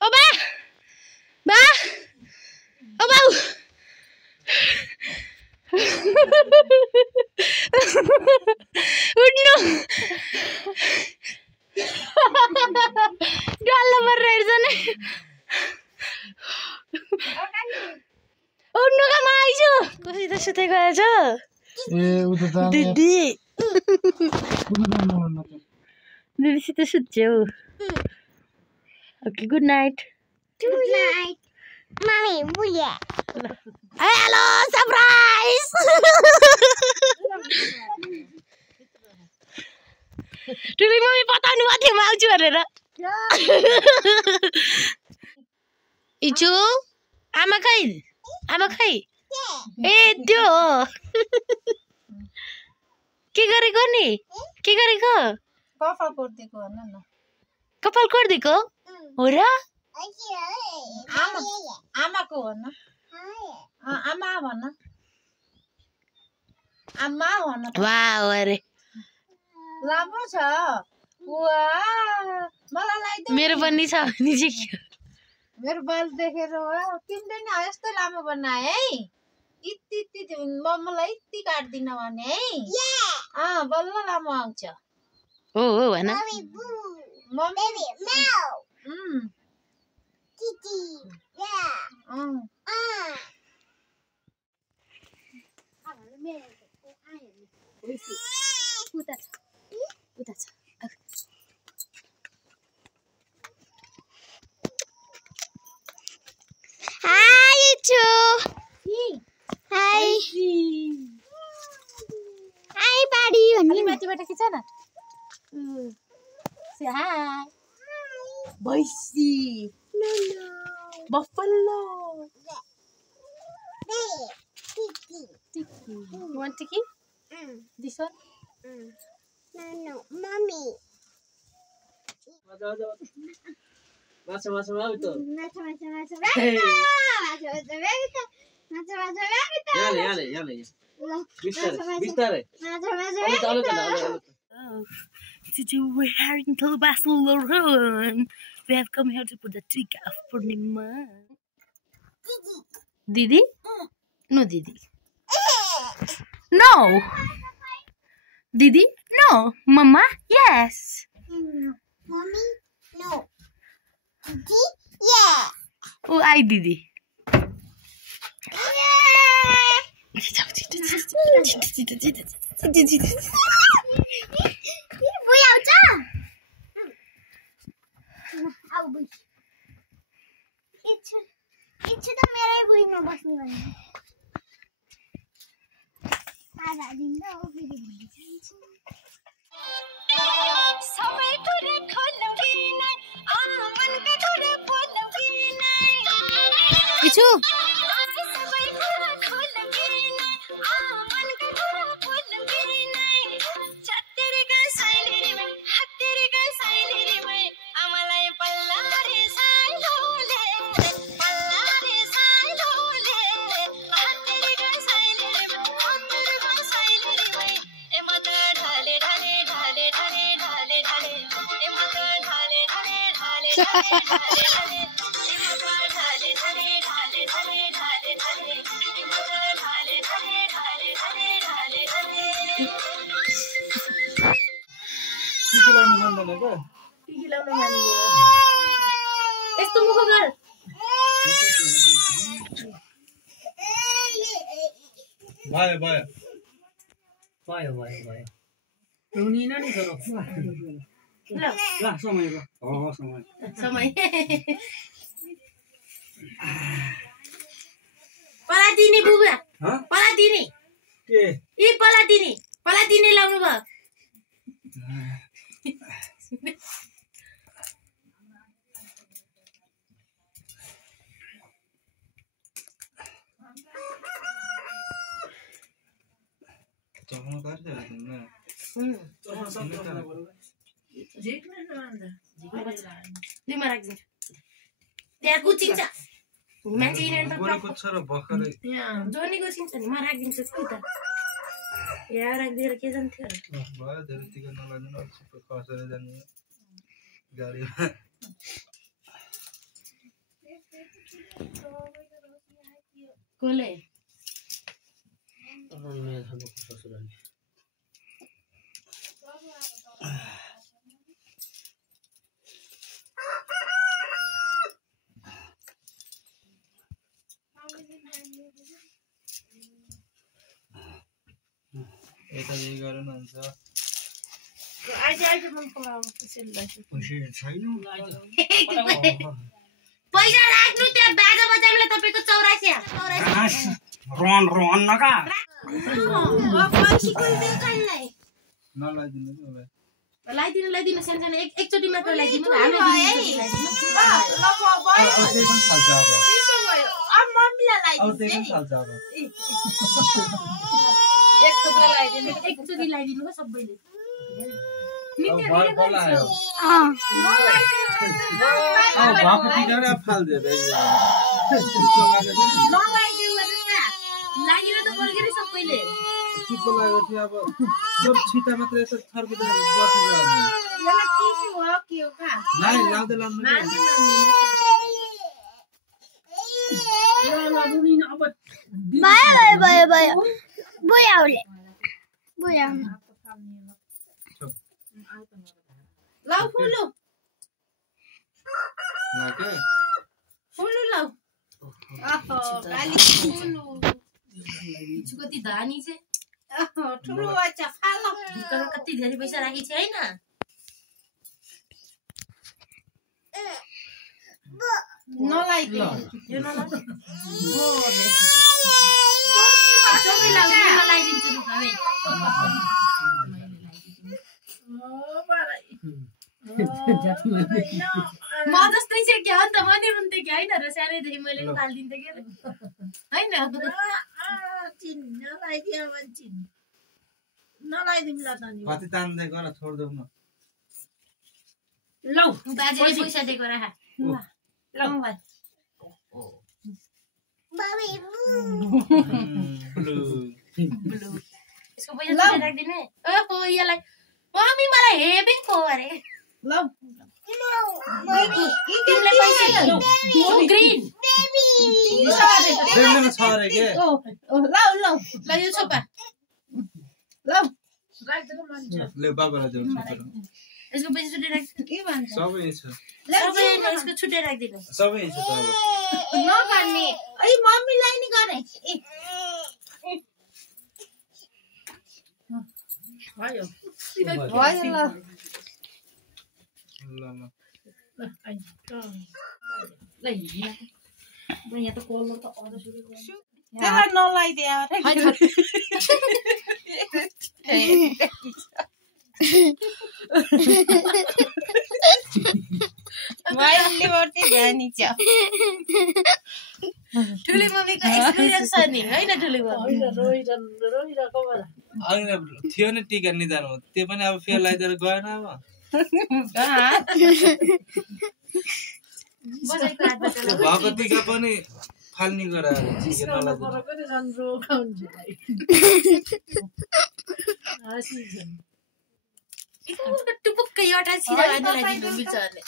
Oba! Ba! Oba! उठ्नु डल्लो परिरहेछ नि उठ्नु का म आइछु कसै त सुतेको आएछ दिदी दिदीसित सुत्छौ okay good night Mommy, buya. Hello surprise टुली मम्मी बताउनु भएको थियो म आउँछु भनेर इचु आमा खै ए त्यो हो के गरेको नि के गरेको कपाल कोर्दिएको भन न कपाल कोर्दिएको हो र आमाको भन आमा भन आमा भन वाउ अरे लामो छ वाह मलाई लाइदे मेरो पनि छ नि चाहिँ मेरो बाल देखेर तिमीले नि यस्तो लामो बनाए है इति मलाई यति काट्दिन भने है बल्ल लामो आउँछ हो भन mummy Meow. Mm. Titi. Yeah. Hi, Ichu. Hi. Hi, buddy. अलि माथिबाट खिच न Say hi. Boise. No. Buffalo. Titi. Tiki. You want tiki? This one? No. Mommy. Masuk itu. Macam. Hey. Macam. Yale. Bistar. Today we're heading to Barcelona. We have come here to put the trick of Purnima. Didi? No, Didi. No. Didi? No. Mama? Yes. Mommy? No. Titi? Yeah. Oh, I Didi. इच्छा त मेरै बुइमा बस्नु भने आधा दिन त हो फेरि सबै कुरा खोल्नु कि नै मनका कुरा बोल्नु कि नै इछु सबै कुरा खोल्नु कि नै मनका कुरा बोल्नु कि नै छत्तेरीका साइलेरीमा हत्तेरीका साइलेरीमा आमालाई पल्ला रे साइलोले हत्तेरीका साइलेरीमा हत्तेरीका साइलेरीमा ए म त ढाले ए म त ढाले टिकी लाउनु मान्दैन क्या टिकी लाउन मान्दैन यस्तो मुख गर भयो भयो भयो भयो भयो रुनिन नि छोरो ल ल समय भयो हो समय समय पलादिनी बुबा पलादिनी के ए पलादिनी लाउनु भयो चप्पल काट्छ हैन लिमा राखिदिन्छु त्यहाँ कुचिन्छ मान्छे बोलेको छ र भर्खरै जोनीको चिन्छ नि म राखिदिन्छु कि त यहाँ राखिदिएर के जान्थ्यो भयो धेरै टिका नलाग्नु अब सबै खसेर जानु गाडीमा कोले मेरो छोरो ससुराली यता यही गरेन हुन्छ आइज मन पलाउ खुसी छैन पैसा राख्नु त्यहाँ बाजा बजामले तपाईको 84 रोन रोन नका नलाइदिनु कि मलाई लाइदिनु सानो एकचोटि मात्र लाइदिनु हामी त्यही पनि खाल्छ अब अब त्यही पनि खाल्छ अब एक थोप्ला लाइदिनु एकचोटि लाइदिनु हो सबैले बल आयो भएको टिका फाल्दे लागिन त पर्यो नि सबैले चुप्प लाग्यो थियो अब सब छिटा मात्र यसो थर्किँदा बसेर यसलाई चिसो हो के हो का नाइ लाउँदै लाउनु लाउ फुलु लाके फुलु लाउ अहो गाली फुलु कति धानी चाहिँ अहो ठुलो बच्चा फालो कति धेरै पैसा राखी छ हैन नलाइदिनु यो नला चौकी लाउ नलाइदिन्छु नि भाइ म जस्तै चाहिँ के हो नि त म नि हुन्थेँ कि होइन र सानैदेखि मैले नि पालिदिन्थेँ के होइन कति तान्दै गर छोड्देऊ न लौ बाजेले पैसा दिएको राख लौ भाइ यसको पैसा छुट्टै राखिदिनु है ओहो यसलाई मम्मी मलाई हेबिङ खो अरे लौ तिमीले पैसा ग्रिन देख्दैन छ अरे के लौ लौ ल यो छोपा लौ ले बाबालाई देऊ छोपेर यसको पैसा छुट्टै राखिदिनु के भन्छ सबै छ सबै यसको छुट्टै राखिदिनु सबै छ त अब नगर्ने ऐ मम्मीलाई नि गरे भयो भयो ल ल ल ल म यहाँ त कलर त अझ सुरु गर्छु त्यसलाई नलाइदिए मैले बढ्दै जानी छ ठुली मम्मीको एक्सपिरियन्स छ नि हैन ठुली मम्मी अनि थियो नि टिका निदान हो त्यो पनि अब फेल लगाइदिएर गएन अब बजाइको हातबाट भएको टिका पनि फाल्ने गराएर टिका नलाइदिनु टुपुक्कै एउटा सिधा बाँधिदिनु बिचारले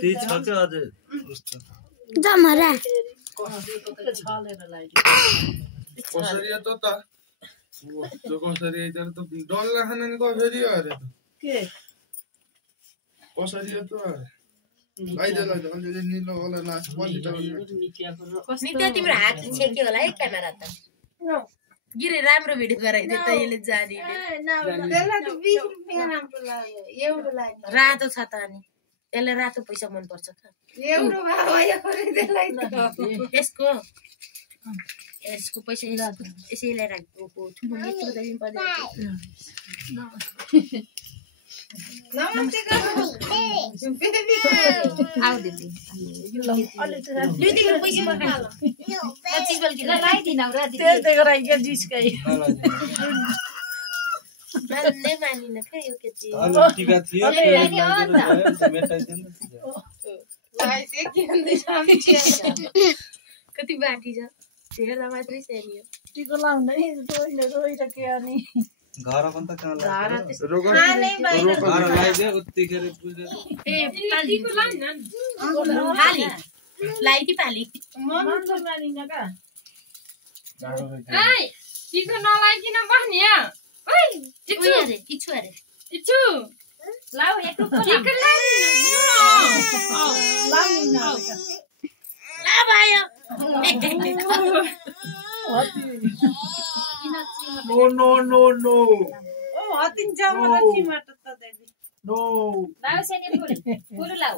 त्यही छ क्या अझै उस्तो जमरा कसरी त त्यो कसरी आइदिएर त डल्ला खानाले कसरी हो अरे त के कसरी हो त आइदियो अलिअलि निलो कलर लास्ट पछि त नित्य तिम्रो हात छेक्यो होला है क्यामेरा त गिरे राम्रो भिडियो गराइदियो त यसले जानीले त्यसलाई त 20 रुपैयाँ राम्रो लाग्यो एउटा लाग्यो रातो छ त अनि यसले रातो पैसा मन पर्छ एउटा भयो त्यसलाई त यसको पैसा यसैलाई राखेको ठुलो मिठो दिन पर्दैन नमस्ते गर्नु आउ दिदी दुई तिम्रो पैसा पकाल 25 बल्कि लगाइदिन र दिदी त्यही गराइके जिस्कै भन्ने मानिन के यो केटी टिका थियो कति बाटी छ हेर्दा मात्रै सेरियो टिको लाउँदै रोइरके अनि घर पनि त कहाँ पाली लाई कि पाली मन त मानिन का टिको नलाइकिन बस्ने ओइ इच्छु अरे इच्छु लाउ एक टिको लाइदिनु लाउन ला भयो No. ओ हतिन जमरा चिमाट त देबी No. लाउ सेनी पुरु लाउ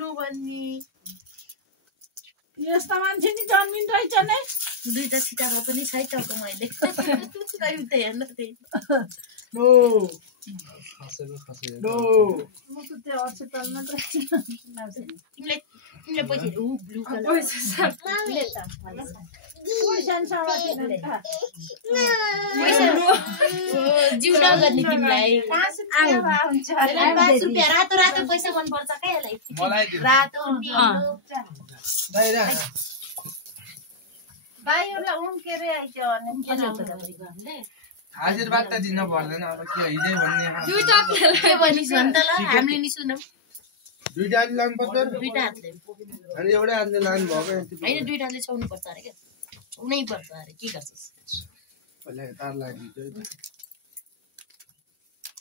नो भन्नी यस्ता मान्छे नि जन्मिन रहेछ नै दुईटा छिटामा पनि छै टाउको मैले कहिँ त हेर्न त्यही No. No. म त त्यो अस्पतालमा त तिमीले पैसा ब्लू कलर पैसा जिउ नगर्ने तिमीलाई 5 रुपैयाँ हुन्छ 5 रुपैयाँ रातो रातो पैसा मन पर्छ क्या यसलाई रातो नीलो भाइहरूलाई उम्केरै आइज अनि आशीर्वाद त दिन पर्दैन अब के हिजै भन्ने के भनिस् भन् त ल हामीले नि सुनौँ दुईटा हातले लानु पर्छ दुईटा हातले अनि एउटै हातले लानु भएको होइन दुईटा हातले छाउनु पर्छ अरे क्या छाउनै पर्छ अरे के गर्छस् पहिला तार लागिदिन्छ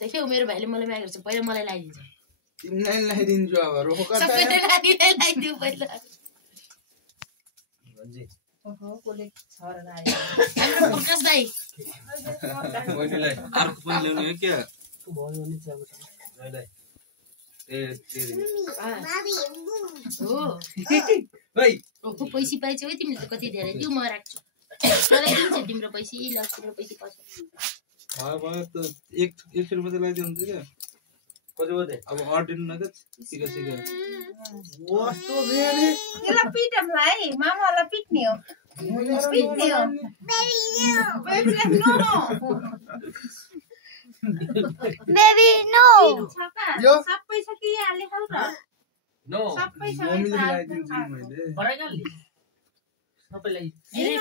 देख्यौ मेरो भाइले मलाई मागेको छ पहिला मलाई लगाइदिन्छ तिमीलाई लगाइदिन्छु अब रोक सबैले लगाइदिउ पहिला ओहो कोले छरेर आयो हाम्रो प्रकाश भाइ बहिनीलाई अर्को पनि ल्याउने हो क्या भयो भने चाहिँ अब हो है पैसा पाइछौ है तिमीले त कति धेरै दिउ म राख्छु तँलाई दिन्छ तिम्रो पैसा ल तिम्रो पैसा पर्छ भयो त 1 रुपैयाँ चाहिँ लगाइदिनु हुन्छ क्या कति बजे अब अर्डिन न त सिका वस्तो भेरी यसलाई पिटमलाई मामालाई पिट्ने हो पिट्ने हो बेबीलाई नो Baby, no. यो सबै छ कि हाले खाउ र नो सबै छ मम्मीले लगाइदिन्छु मैले बराइगल्ली सबैलाई फेरि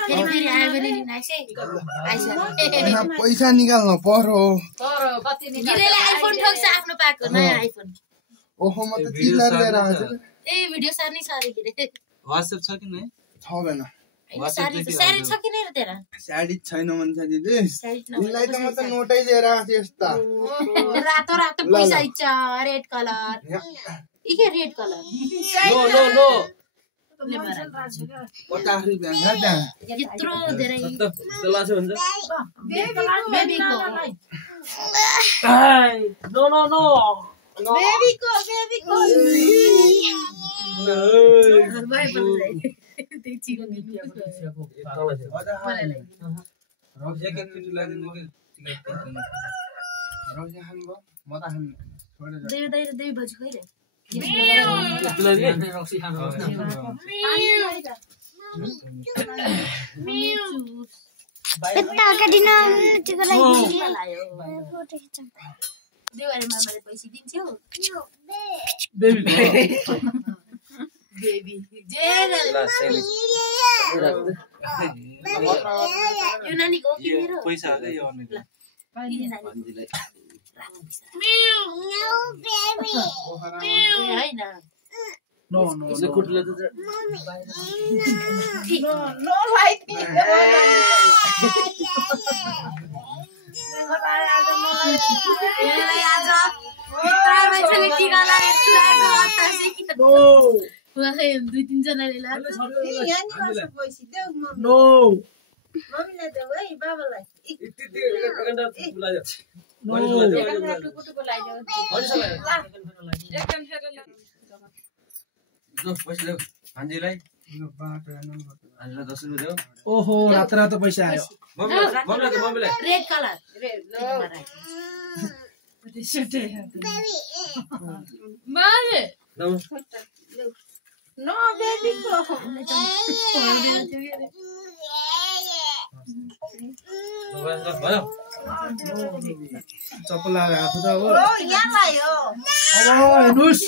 आयो भने नि नाइसै यहाँ पैसा निकाल्न पर्यो तर कति नि गिरेले आइफोन ठोक्छ आफ्नो पाएको नयाँ आइफोन ओहो म त चिलर लिएर आएको ए भिडियो सार्नै सारे गिरे WhatsApp छ कि नै छैन सारी छ कि नै र तेरा साडी छैन भन्छ दिदी सारी तिमीलाई त म त नोटै लिएर आएको थिएँ यस्ता रातो रातो पैसा इच्छ रेड कलर इके रेड कलर नो 50 रुपैयाँ यत्रो धेरै सल्लाह छ भन्छ बेबीको नो बेबीको घरमै बनाइ त्यही चिकन एक एकचोटि लगाइदिनु कि रौजा खानुभयो म त खानु छोडेर दुई बजी खैले रक्सी खानु Kita kadina tika lagi. देवारे मामाले पैसा दिन्छौ बेबी यो नानीको कि मेरो पैसा हाले यो अर्नेको No, baby. हैन No. उसले कुटले त No light ni. दुई-तीन जनाले No. मम्मीलाई देऊ है बाबालाई ओहो रात पैसा आयो रेड कलर बाजे नो बेबी को चप्पल लगाएर आएको त हो ओ यहाँ लायो अब हेर्नुस्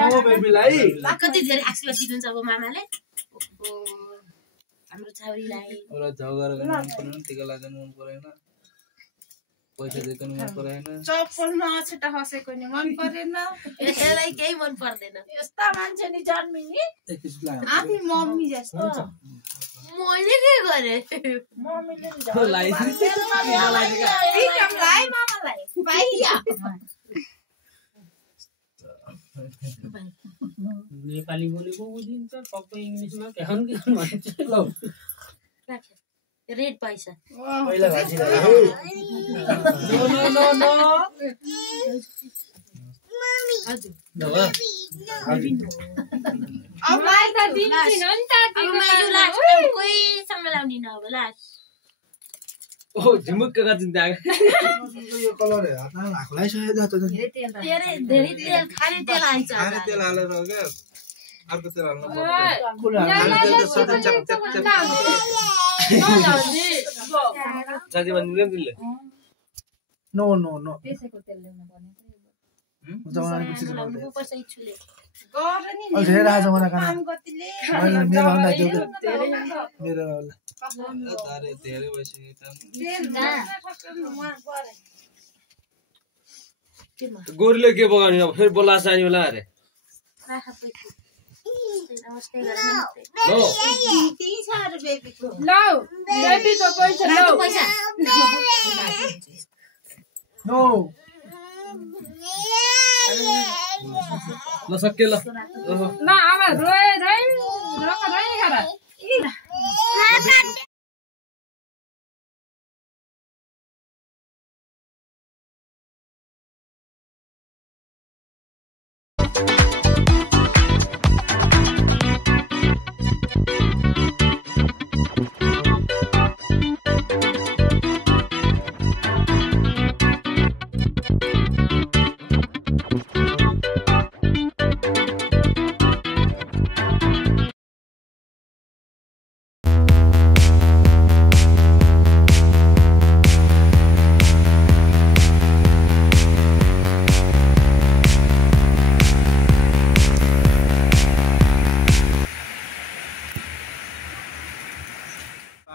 नो बेबीलाई कति धेरै आशीर्वाद दिनुहुन्छ अब मामाले हाम्रो छाउरीलाई एउटा झगडा गर्न मन परेन टिका लगाउनु मन परेन पैसा दिएको मन परेन चप्पलमा अछेटा खसेको नि मन परेन यसलाई केही मन पर्दैन यस्ता मान्छे नि जन्मिने आफै मम्मी जस्तो मैले के गरे मम्मीले नि मामालाई पाइया नेपाली बोलेको बुझिन्छ सबै इंग्लिशमा केहन भन्छ ल रेड पैसा पहिला भाजी नो हजुर अब मलाई त दिन्थिन नि त अब मैले लास्ट कोही सँग लाउने न अब लास्ट ओ झुमुक्क गर्दिन दाग यो कलर हातमा हाक्लाई सय जात धेरै तेल खाने तेल हाल्छ खाने तेल हालेर के अर्को तेल हाल्नु पर्छ साथी भन्दिन दिले नो त्यसैको तेल ल्याउनु पर्ने जमानाको चिज लाउनु पर्छ इच्छुले गर नि अब धेरै राजा जमाना काम कतिले मेरो भन्दा त्यो मेरो धेरै भइसक्यो काम गोरुले के बगाउने अब फेरि बोला सानी होला अरे राखा पैसा नमस्ते गर नो त्यही छ अरे बेबीको लौ बेबीको पैसा लौ पैसा नो ल सक्के ल ल अब रोए रै रोका रै खरा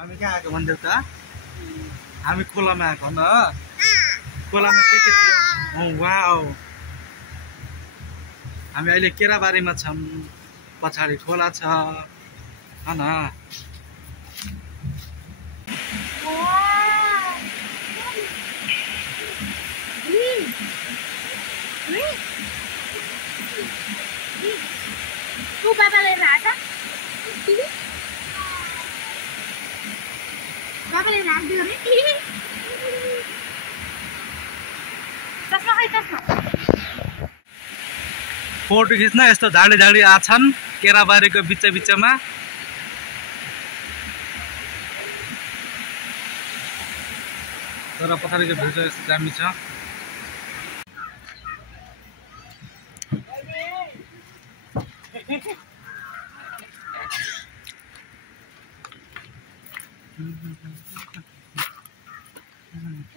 हामी कहाँ आएको भन्दै त हामी खोलामा आएको न खोलामा के थियो वाउ हामी अहिले केराबारीमा छौँ पछाडि खोला छ हैन तू बाबाले राखा बाबाले राख्दियो रे चस्मा खै चस्मा फोटो खिच्न यस्तो झाडी झाडी आछन् केराबारीको बिचमा तर पछाडिको भिडियो यस्तो दामी छ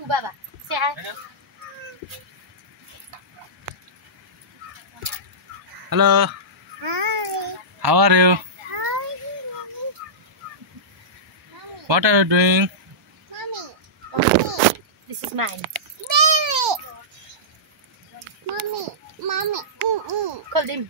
Baba, say hi. Hello. How are you? What are you doing? This is mine. Mommy. Call them.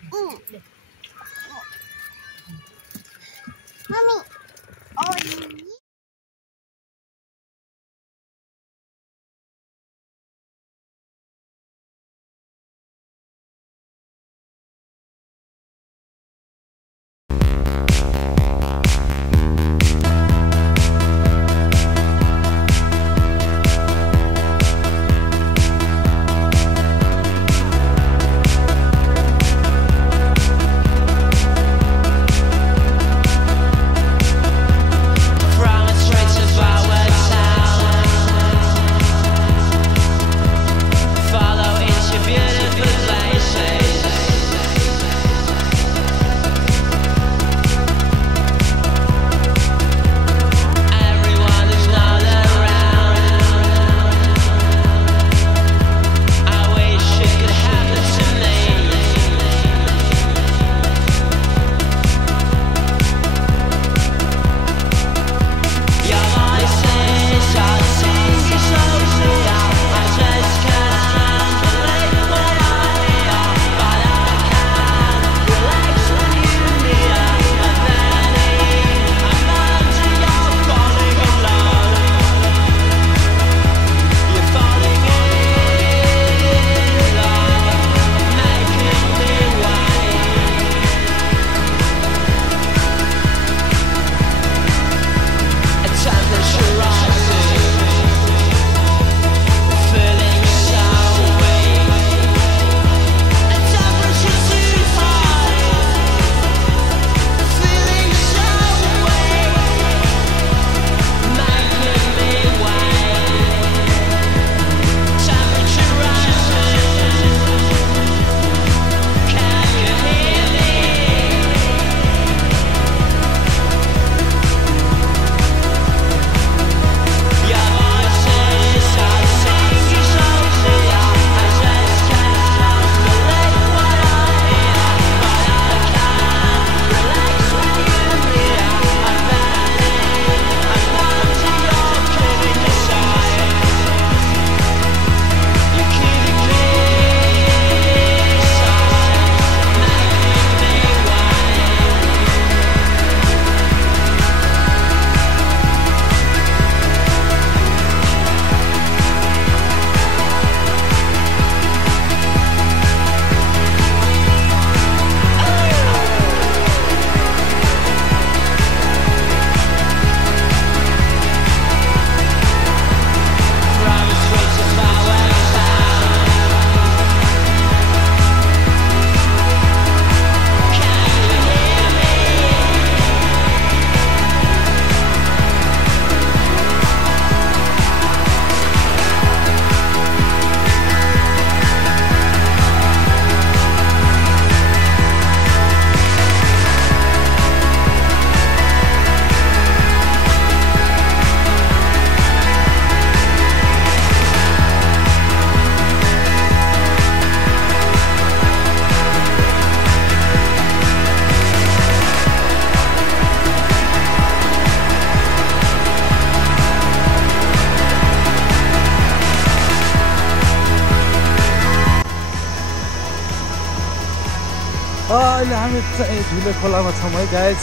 अहिले हामी चाहिँ झुले खोलामा छौँ है गाइज।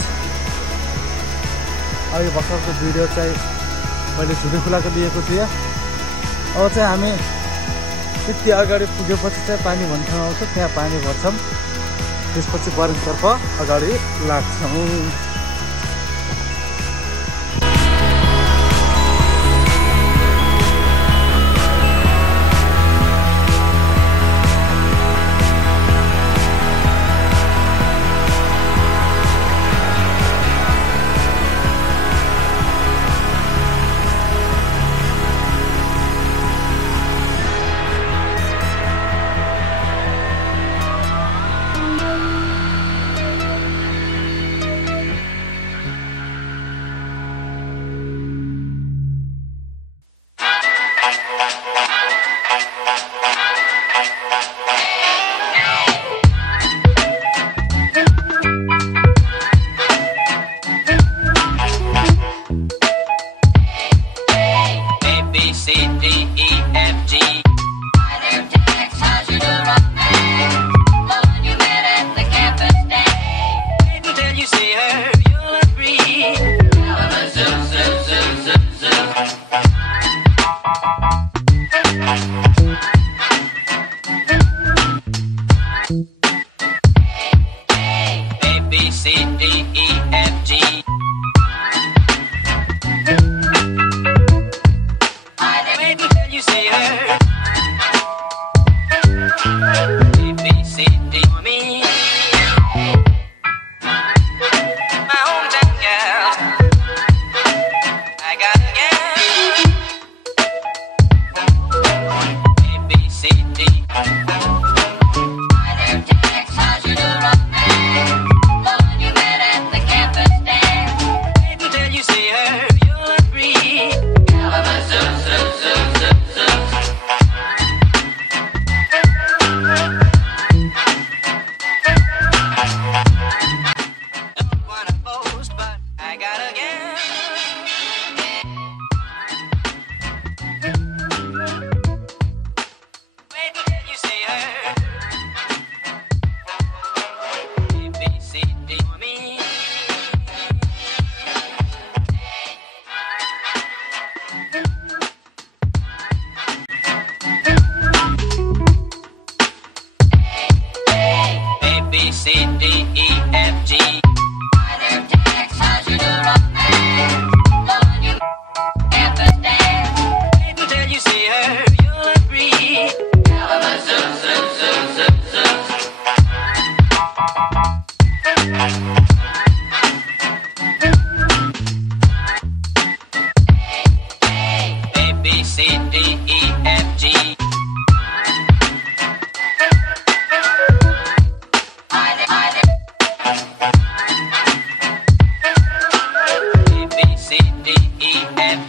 अहिले भर्खरको भिडियो चाहिँ मैले झुले खोलाको लिएको थिएँ। अब चाहिँ हामी त्यति अगाडि पुगेपछि चाहिँ पानी भन्ने ठाउँ आउँछ, त्यहाँ पानी भर्छौँ, त्यसपछि बरेङतर्फ अगाडि लाग्छौँ।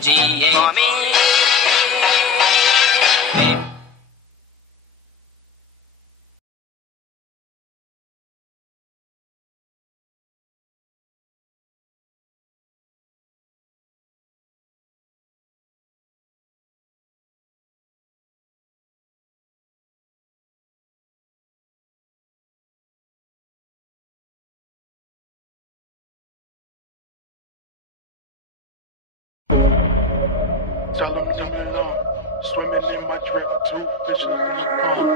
जिए हामी Tell them leave me alone. Swimming in my drip, 2 fishes in the pond.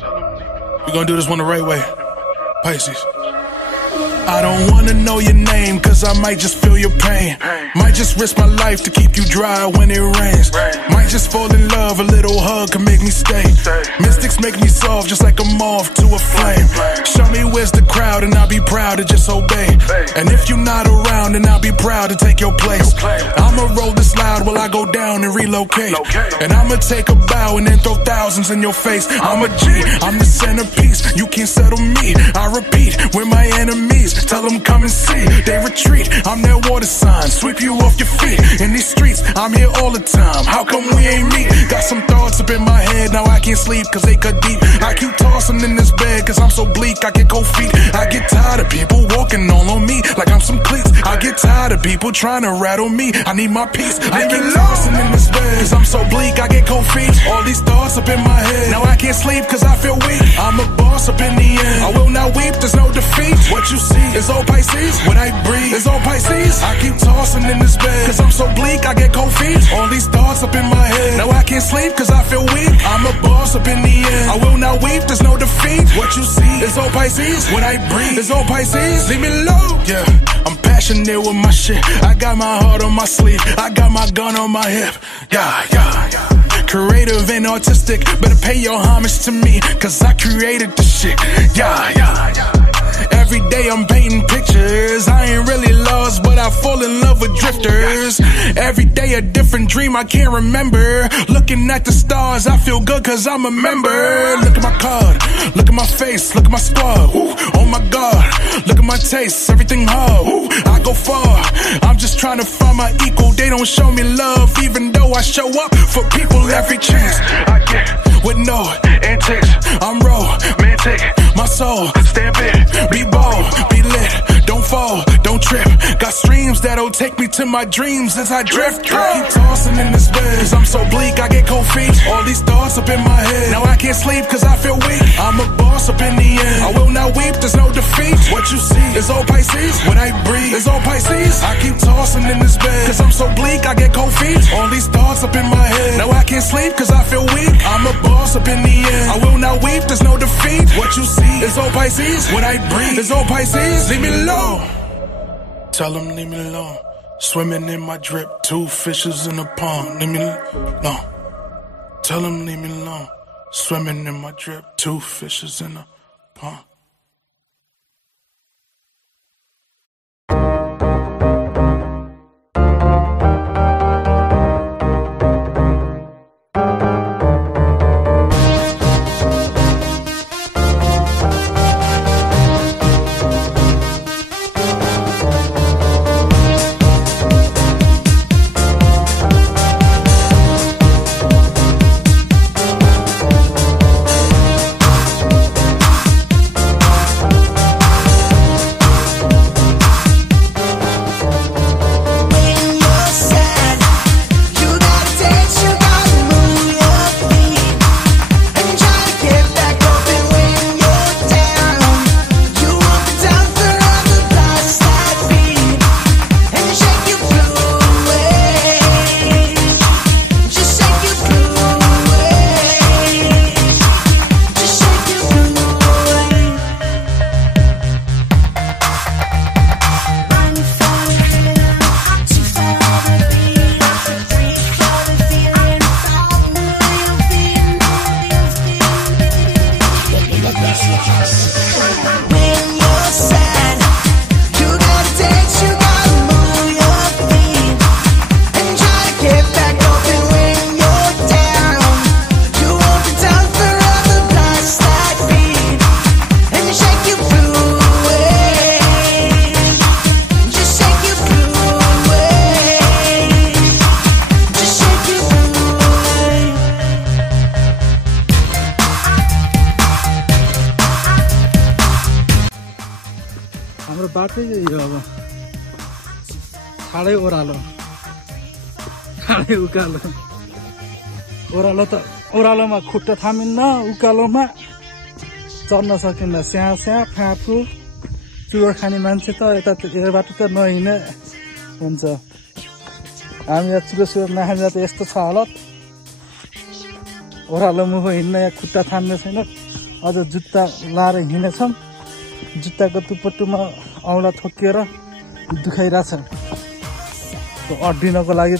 Tell them leave me alone. We gonna do this one the right way. Pisces. I don't wanna know your name, cause I might just feel your pain. Might just risk my life to keep you dry when it rains. Might just fall in love, a little hug can make me stay. Mystics make me soft, just like a moth to a flame. Show me where's the crowd and I'll be proud to just obey. And if you're not around, then I'll be proud to take your place. I'ma roll this loud while I go down and relocate. And I'ma take a bow and then throw thousands in your face. I'm a G, I'm the centerpiece, you can't settle me. I repeat, we're my enemies, tell them come and see. They retreat, I'm their water sign, sweep you off your feet. In these streets, I'm here all the time, how come we ain't meet? Got some thoughts up in my head, now I can't sleep cause they cut deep. I keep tossing in this bed cause I'm so bleak, I get cold feet. I get tired of people walking all on me like I'm some cleats. I get tired of people trying to rattle me, I need my peace. I keep tossing in this bed cause I'm so bleak, I get cold feet. All these thoughts up in my head, now I can't sleep cause I feel weak. I'm a boss up in the end, I will not weep, there's no defeat. What you see is all Pisces, what I breathe is all Pisces. I keep tossing in this bed cause I'm so bleak, I get cold feet. All these thoughts up in my head, now I can't sleep cause I feel weak. I'm a boss up in the end, I will not weep, there's no defeat. What you see is all Pisces, what I breathe is all Pisces. Leave me alone, yeah. I'm passionate with my shit, I got my heart on my sleeve, I got my gun on my hip, yeah, yeah, yeah. Creative and artistic, better pay your homage to me, cause I created the shit, yeah, yeah, yeah. Every day I'm painting pictures, I ain't really lost, but I fall in love with drifters. Every day a different dream I can't remember. Looking at the stars, I feel good cause I'm a member. Look at my card, look at my face, look at my squad. Ooh, oh my god, look at my taste, everything hard. Ooh, I go far, I'm just trying to find my equal. They don't show me love, even though I show up for people every chance I get with no antics. I'm romantic, my soul stamp it. Be bold, be lit, don't fall, don't trip. Got streams that'll take me to my dreams as I drift. I keep tossing in this bed cause I'm so bleak, I get cold feet. All these thoughts up in my head, now I can't sleep cause I feel weak. I'm a boss up in the end, I will not weep, there's no defeat. What you see is all Pisces, what I breathe is all Pisces. I keep tossing in this bed cause I'm so bleak, I get cold feet. All these thoughts up in my head, now I can't sleep cause I feel weak. I'm a boss up in the end, I will not weep, there's no defeat. What you see is all Pisces, what I breathe is all Pisces. Leave me alone. Tell them leave me alone. Swimming in my drip, 2 fishes in a pond. Leave me alone. Tell them leave me alone. Swimming in my drip, 2 fishes in a pond. चाहिँ यो अब ठाडै ओह्रालो ठाडै उकालो ओह्रालोमा खुट्टा थामिन्न उकालोमा चढ्न सकिन्न स्या फाँफु चुरोट खाने मान्छे त यताबाट त नहिँडे हुन्छ हामी यहाँ चुरोट नखाने त यस्तो छ हालत ओह्रालो मुखो हिँड्न यहाँ खुट्टा थाम्ने छैन अझ जुत्ता लाएर हिँडेछौँ जुत्ताको टुप्पोटुमा औँला ठोकिएर दुखाइरहेछ अड्डिनको लागि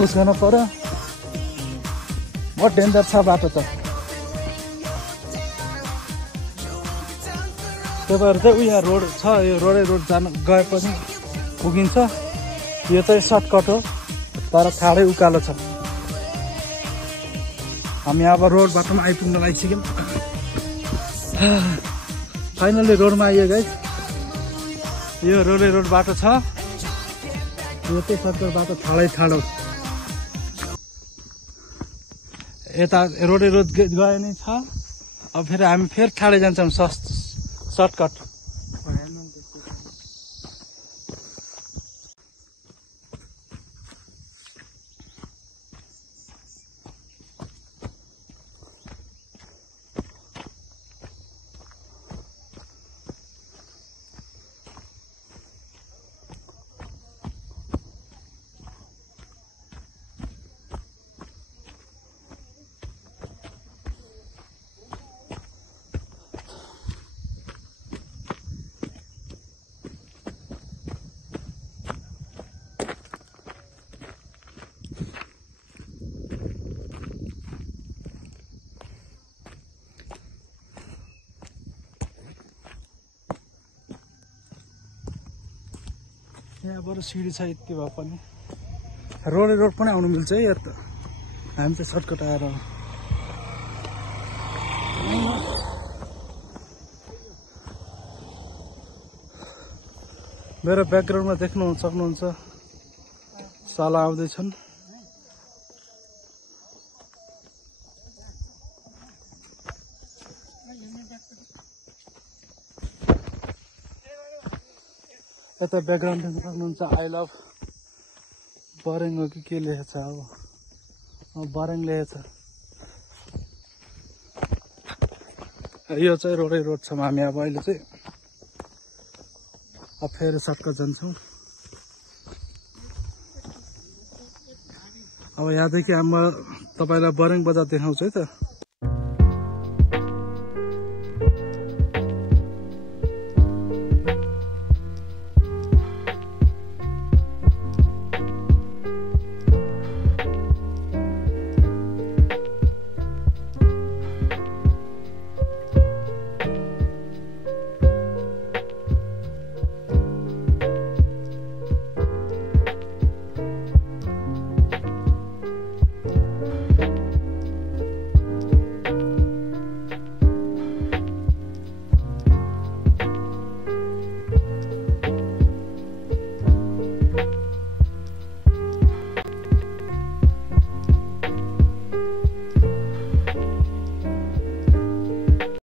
उस गर्न पर्यो बहुत डेन्जर छ बाटो त तपाईँहरू चाहिँ उयो रोड छ यो रोड जान गए पनि पुगिन्छ यो चाहिँ सर्टकट हो तर ठाडै उकालो छ हामी अब रोड बाटोमा आइपुग्न लागिसक्यौँ फाइनली रोडमा आइयो गाइस यो रोड बाटो छ यो चाहिँ सर्टकट बाटो ठाडो यता रोड गए नै छ अब फेरि हामी फेरि ठाडै जान्छौँ सर्टकट यहाँबाट सिडी छ यति भए पनि रोड पनि आउनु मिल्छ है यहाँ त हामी चाहिँ सर्टकट आएर मेरो ब्याकग्राउन्डमा देख्नु सक्नुहुन्छ साला आउँदैछन् यता ब्याकग्राउन्ड देख्न सक्नुहुन्छ आई लभ बरेङ हो कि के लेखेको छ अब बरेङ लेखेको छ यो चाहिँ रोड छौँ हामी अब अहिले चाहिँ अब फेरि सर्टकट जान्छौँ अब यहाँदेखि म तपाईँलाई बरेङ बजार देखाउँछु है त